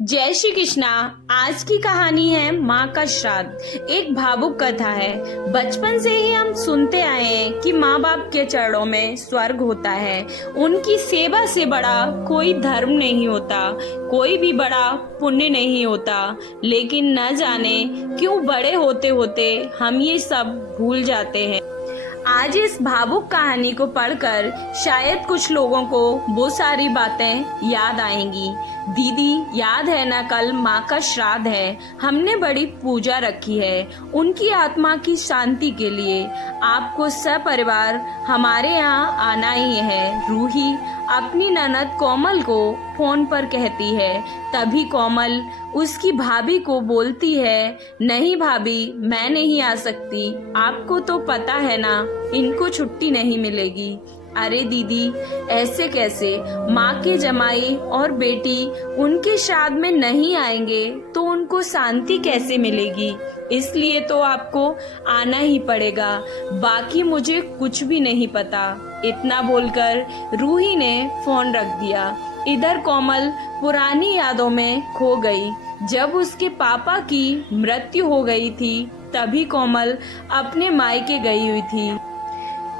जय श्री कृष्णा। आज की कहानी है माँ का श्राद्ध। एक भावुक कथा है। बचपन से ही हम सुनते आए हैं कि माँ बाप के चरणों में स्वर्ग होता है। उनकी सेवा से बड़ा कोई धर्म नहीं होता, कोई भी बड़ा पुण्य नहीं होता। लेकिन न जाने क्यों बड़े होते होते हम ये सब भूल जाते हैं। आज इस भावुक कहानी को पढ़कर शायद कुछ लोगों को वो सारी बातें याद आएंगी। दीदी, याद है ना, कल माँ का श्राद्ध है। हमने बड़ी पूजा रखी है उनकी आत्मा की शांति के लिए। आपको सपरिवार हमारे यहाँ आना ही है। रूही अपनी ननद कोमल को फोन पर कहती है। तभी कोमल उसकी भाभी को बोलती है, नहीं भाभी, मैं नहीं आ सकती। आपको तो पता है ना, इनको छुट्टी नहीं मिलेगी। अरे दीदी, ऐसे कैसे? माँ के जमाई और बेटी उनके श्राद्ध में नहीं आएंगे तो उनको शांति कैसे मिलेगी? इसलिए तो आपको आना ही पड़ेगा। बाकी मुझे कुछ भी नहीं पता। इतना बोलकर रूही ने फोन रख दिया। इधर कोमल पुरानी यादों में खो गई। जब उसके पापा की मृत्यु हो गई थी तभी कोमल अपने मायके गई हुई थी।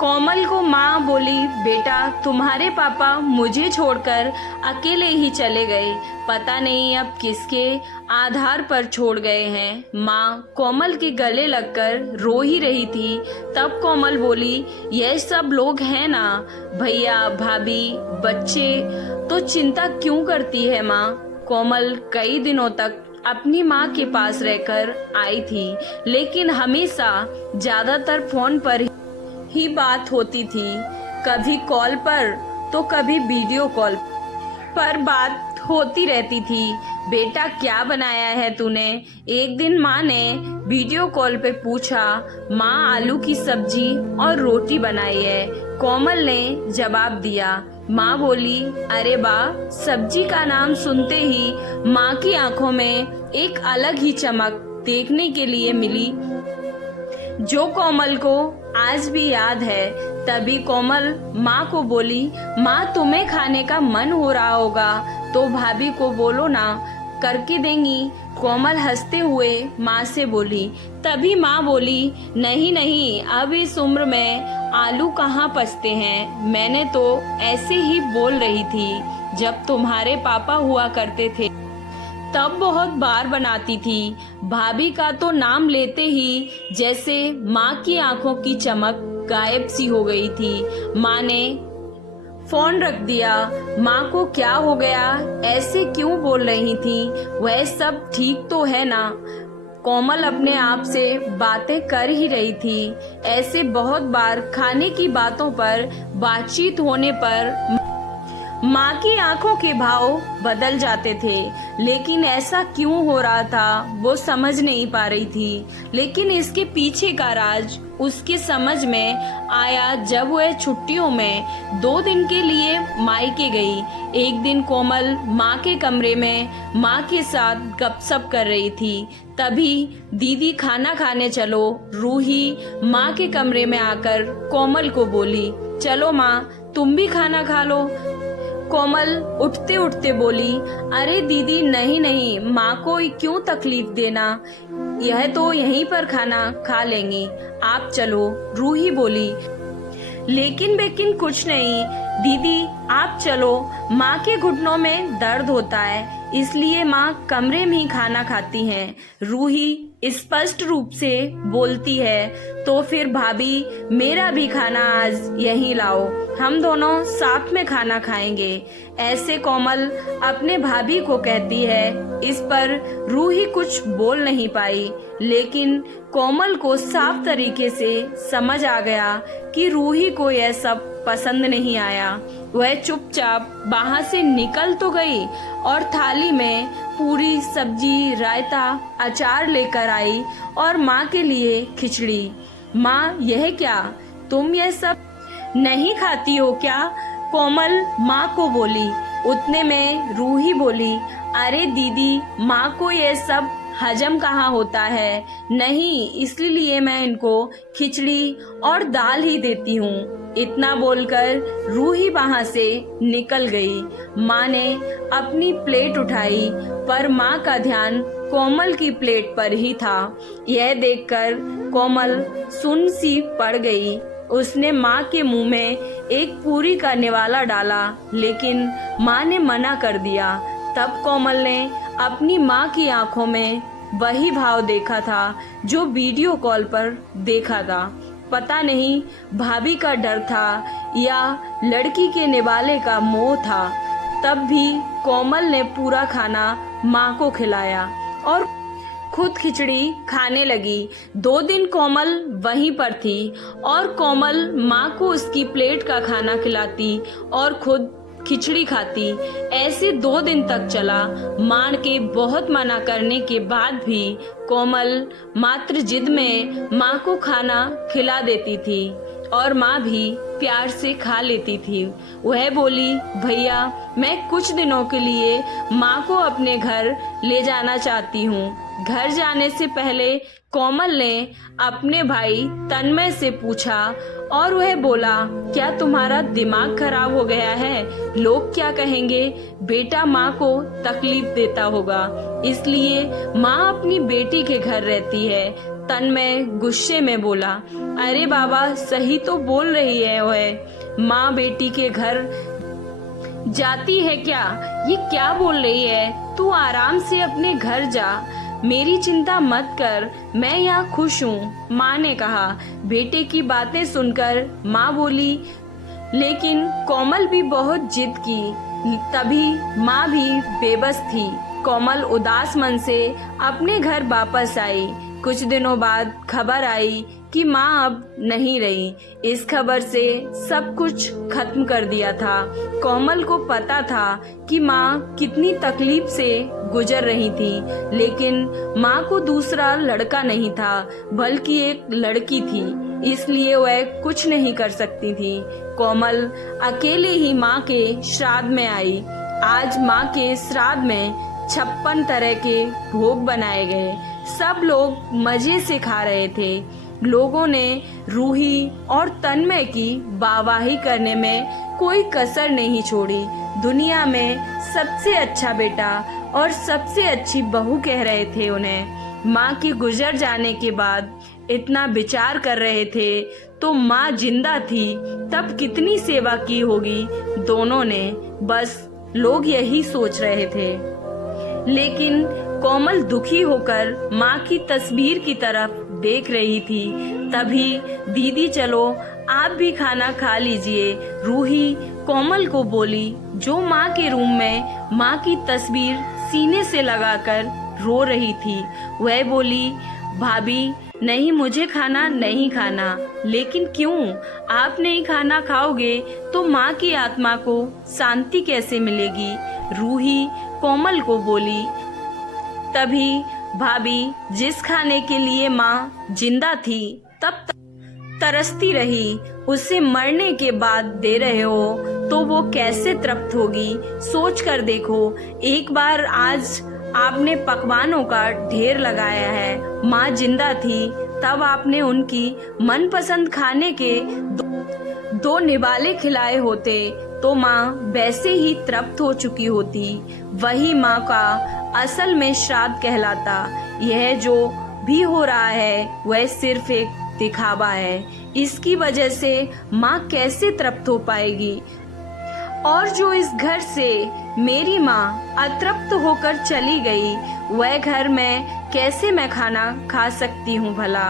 कोमल को माँ बोली, बेटा, तुम्हारे पापा मुझे छोड़कर अकेले ही चले गए। पता नहीं अब किसके आधार पर छोड़ गए हैं। माँ कोमल के गले लगकर रो ही रही थी। तब कोमल बोली, यह सब लोग हैं ना, भैया, भाभी, बच्चे, तो चिंता क्यों करती है माँ? कोमल कई दिनों तक अपनी माँ के पास रहकर आई थी, लेकिन हमेशा ज्यादातर फोन पर ही बात होती थी। कभी कॉल पर तो कभी वीडियो कॉल पर बात होती रहती थी। बेटा, क्या बनाया है तूने? एक दिन माँ ने वीडियो कॉल पे पूछा। माँ आलू की सब्जी और रोटी बनाई है, कोमल ने जवाब दिया। माँ बोली, अरे वाह। सब्जी का नाम सुनते ही माँ की आंखों में एक अलग ही चमक देखने के लिए मिली, जो कोमल को आज भी याद है। तभी कोमल माँ को बोली, माँ, तुम्हें खाने का मन हो रहा होगा तो भाभी को बोलो ना, करके देंगी। कोमल हंसते हुए माँ से बोली। तभी माँ बोली, नहीं नहीं, अब इस उम्र में आलू कहाँ पचते हैं। मैंने तो ऐसे ही बोल रही थी। जब तुम्हारे पापा हुआ करते थे तब बहुत बार बनाती थी। भाभी का तो नाम लेते ही जैसे माँ की आंखों की चमक गायब सी हो गई थी। माँ ने फोन रख दिया। माँ को क्या हो गया? ऐसे क्यों बोल रही थी? वह सब ठीक तो है ना? कोमल अपने आप से बातें कर ही रही थी। ऐसे बहुत बार खाने की बातों पर बातचीत होने पर माँ की आंखों के भाव बदल जाते थे, लेकिन ऐसा क्यों हो रहा था वो समझ नहीं पा रही थी। लेकिन इसके पीछे का राज उसके समझ में आया जब वह छुट्टियों में 2 दिन के लिए मायके गई। एक दिन कोमल माँ के कमरे में माँ के साथ गपशप कर रही थी। तभी दीदी, खाना खाने चलो। रूही माँ के कमरे में आकर कोमल को बोली, चलो माँ, तुम भी खाना खा लो। कोमल उठते उठते बोली, अरे दीदी, नहीं नहीं, माँ को क्यों तकलीफ देना, यह तो यहीं पर खाना खा लेंगी, आप चलो। रूही बोली, लेकिन कुछ नहीं दीदी, आप चलो। माँ के घुटनों में दर्द होता है, इसलिए माँ कमरे में ही खाना खाती हैं। रूही स्पष्ट रूप से बोलती है, तो फिर भाभी, मेरा भी खाना आज यहीं लाओ, हम दोनों साथ में खाना खाएंगे। ऐसे कोमल अपने भाभी को कहती है। इस पर रूही कुछ बोल नहीं पाई, लेकिन कोमल को साफ तरीके से समझ आ गया कि रूही को यह सब पसंद नहीं आया। वह चुपचाप बाहर से निकल तो गई और थाली में पूरी, सब्जी, रायता, अचार लेकर आई और माँ के लिए खिचड़ी। माँ, यह क्या, तुम यह सब नहीं खाती हो क्या? कोमल माँ को बोली। उतने में रूही बोली, अरे दीदी, माँ को यह सब हजम कहाँ होता है। नहीं, इसलिए मैं इनको खिचड़ी और दाल ही देती हूँ। इतना बोलकर रूही वहां से निकल गई। माँ ने अपनी प्लेट उठाई, पर माँ का ध्यान कोमल की प्लेट पर ही था। यह देखकर कोमल सुन्न सी पड़ गई। उसने माँ के मुंह में एक पूरी का निवाला डाला, लेकिन माँ ने मना कर दिया। तब कोमल ने अपनी माँ की आंखों में वही भाव देखा था जो वीडियो कॉल पर देखा था। पता नहीं भाभी का डर था या लड़की के निवाले का मोह था। तब भी कोमल ने पूरा खाना माँ को खिलाया और खुद खिचड़ी खाने लगी। 2 दिन कोमल वहीं पर थी और कोमल माँ को उसकी प्लेट का खाना खिलाती और खुद खिचड़ी खाती। ऐसे 2 दिन तक चला। माँ के बहुत मना करने के बाद भी कोमल मात्र जिद में माँ को खाना खिला देती थी और माँ भी प्यार से खा लेती थी। वह बोली, भैया मैं कुछ दिनों के लिए माँ को अपने घर ले जाना चाहती हूँ। घर जाने से पहले कोमल ने अपने भाई तन्मय से पूछा और वह बोला, क्या तुम्हारा दिमाग खराब हो गया है? लोग क्या कहेंगे? बेटा माँ को तकलीफ देता होगा, इसलिए माँ अपनी बेटी के घर रहती है। तन्मय गुस्से में बोला, अरे बाबा सही तो बोल रही है वह, माँ बेटी के घर जाती है क्या? ये क्या बोल रही है? तू आराम से अपने घर जा, मेरी चिंता मत कर, मैं यहाँ खुश हूँ, माँ ने कहा। बेटे की बातें सुनकर माँ बोली, लेकिन कोमल भी बहुत जिद की। तभी माँ भी बेबस थी। कोमल उदास मन से अपने घर वापस आई। कुछ दिनों बाद खबर आई कि माँ अब नहीं रही। इस खबर से सब कुछ खत्म कर दिया था। कोमल को पता था कि माँ कितनी तकलीफ से गुजर रही थी, लेकिन माँ को दूसरा लड़का नहीं था बल्कि एक लड़की थी, इसलिए वह कुछ नहीं कर सकती थी। कोमल अकेले ही माँ के श्राद्ध में आई। आज माँ के श्राद्ध में 56 तरह के भोग बनाए गए। सब लोग मजे से खा रहे थे। लोगों ने रूही और तन्मय की वाहवाही करने में कोई कसर नहीं छोड़ी। दुनिया में सबसे अच्छा बेटा और सबसे अच्छी बहू कह रहे थे उन्हें। माँ की गुजर जाने के बाद इतना विचार कर रहे थे, तो माँ जिंदा थी तब कितनी सेवा की होगी दोनों ने, बस लोग यही सोच रहे थे। लेकिन कोमल दुखी होकर माँ की तस्वीर की तरफ देख रही थी। तभी दीदी चलो आप भी खाना खा लीजिए, रूही कोमल को बोली, जो माँ के रूम में माँ की तस्वीर सीने से लगाकर रो रही थी। वह बोली, भाभी नहीं, मुझे खाना नहीं खाना। लेकिन क्यों? आप नहीं खाना खाओगे तो माँ की आत्मा को शांति कैसे मिलेगी? रूही कोमल को बोली। तभी भाभी, जिस खाने के लिए माँ जिंदा थी तब तरसती रही, उसे मरने के बाद दे रहे हो तो वो कैसे तृप्त होगी? सोच कर देखो। एक बार आज आपने पकवानों का ढेर लगाया है। माँ जिंदा थी तब आपने उनकी मनपसंद खाने के 2 निवाले खिलाए होते तो माँ वैसे ही तृप्त हो चुकी होती। वही माँ का असल में श्राद्ध कहलाता। यह जो भी हो रहा है वह सिर्फ एक दिखावा है। इसकी वजह से माँ कैसे तृप्त हो पाएगी? और जो इस घर से मेरी माँ अतृप्त होकर चली गई, वह घर में कैसे मैं खाना खा सकती हूँ भला?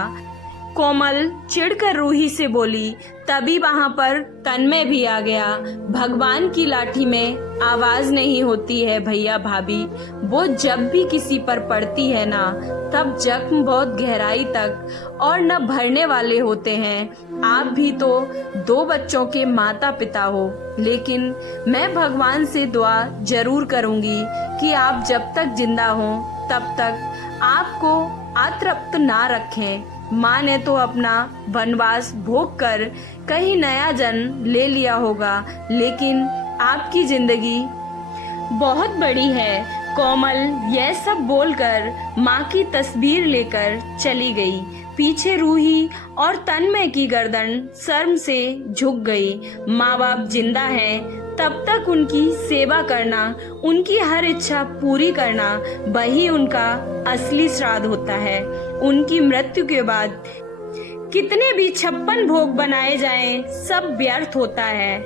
कोमल चिढ़कर रूही से बोली। तभी वहाँ पर तन्मय भी आ गया। भगवान की लाठी में आवाज नहीं होती है भैया भाभी, वो जब भी किसी पर पड़ती है ना, तब जख्म बहुत गहराई तक और न भरने वाले होते हैं। आप भी तो 2 बच्चों के माता पिता हो, लेकिन मैं भगवान से दुआ जरूर करूंगी कि आप जब तक जिंदा हो तब तक आपको अतृप्त ना रखें। माँ ने तो अपना वनवास भोग कर कहीं नया जन्म ले लिया होगा, लेकिन आपकी जिंदगी बहुत बड़ी है। कोमल यह सब बोलकर माँ की तस्वीर लेकर चली गई। पीछे रूही और तन्मय की गर्दन शर्म से झुक गई। माँ बाप जिंदा हैं तब तक उनकी सेवा करना, उनकी हर इच्छा पूरी करना, वही उनका असली श्राद्ध होता है। उनकी मृत्यु के बाद कितने भी 56 भोग बनाए जाएं, सब व्यर्थ होता है।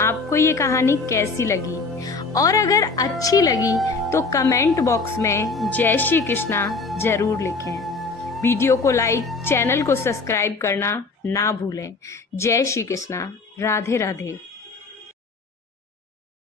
आपको ये कहानी कैसी लगी? और अगर अच्छी लगी तो कमेंट बॉक्स में जय श्री कृष्णा जरूर लिखें। वीडियो को लाइक, चैनल को सब्सक्राइब करना ना भूलें। जय श्री कृष्णा, राधे राधे।